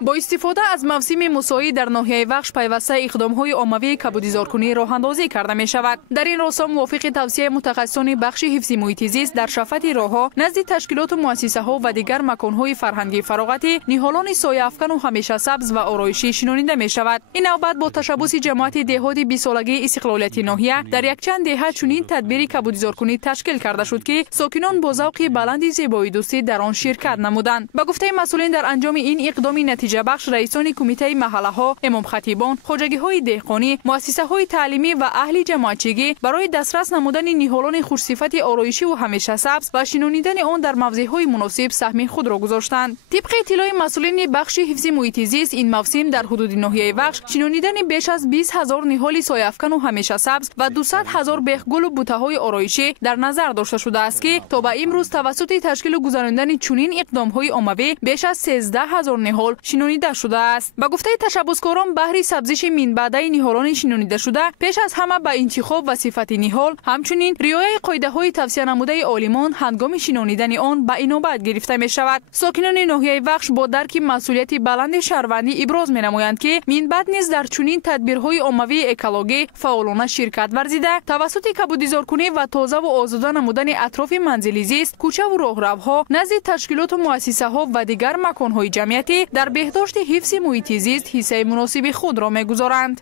با استفاده از موسم مساعی در ناحیه وخش پیوسته اقدام‌های عمومی کبودیزارکنی راه‌اندازی کرده می‌شود. در این راستا موافق توصیه متخصصان بخش حفظ محیط زیست در شفت راه‌ها نزد تشکیلات و مؤسسه‌ها و دیگر مکان‌های فرهنگی فراغتی نهالان سایه‌افکن و همیشه سبز و آرایشی شنانیده می‌شود. این نوبت با تشبث جماعت دهات 20 سالگی استقلالیت ناحیه در یک چند دهه چنین تدبیر کبودیزارکنی تشکیل کرده شد که ساکنان با ذوق بلند زیبایی دوستی در آن شرکت نمودند. با گفته مسئولین در انجام این اقدام نتیجه بخش رئیسان کمیته محله ها، امام خطیبان، خواجگی های دهقانی، مؤسسه های تعلیمی و اهل جماعتچگی برای دسترس نمودن نهالان خوشصفت آرایشی و همیشه سبز و شنانیدن آن در موضع‌های مناسب سهم خود را گذاشتند. طبق اطلاع مسئولین بخش حفظ محیط زیست این موسم در حدود ناحیه وخش شنانیدن بیش از 20,000 نهال سایه‌افکن و همیشه سبز و 200,000 بیخگل و بوته‌های آرایشی در نظر داشته شده است که تا به امروز توسط تشکیل و گذراندن چنین اقدام‌های عمومی بیش از 13,000 نهال شنانیده شده است. با گفته تشبثکاران بهر سبزش منبعده نهالان شنانیده شده پیش از همه به انتخاب و صفت نهال همچنین رعایت قاعده‌های توصیه نموده عالمان هنگام شنانیدن آن به اینابت گرفته می شود. ساکنان ناحیه وخش با درک مسئولیت بلند شهروندی ابراز می نمایند که منبعد نیز در چنین تدبیرهای عمومی اکولوژی فعالانه شرکت ورزیده توسط کبودیزارکنی و تازه و آزاده نمودن اطراف منزل زیست، کوچه و راهروها نزد تشکیلات و مؤسسه‌ها و دیگر مکان‌های جمعیتی در بهداشت حفظ محیط زیست حصه مناسب خود را می‌گذارند.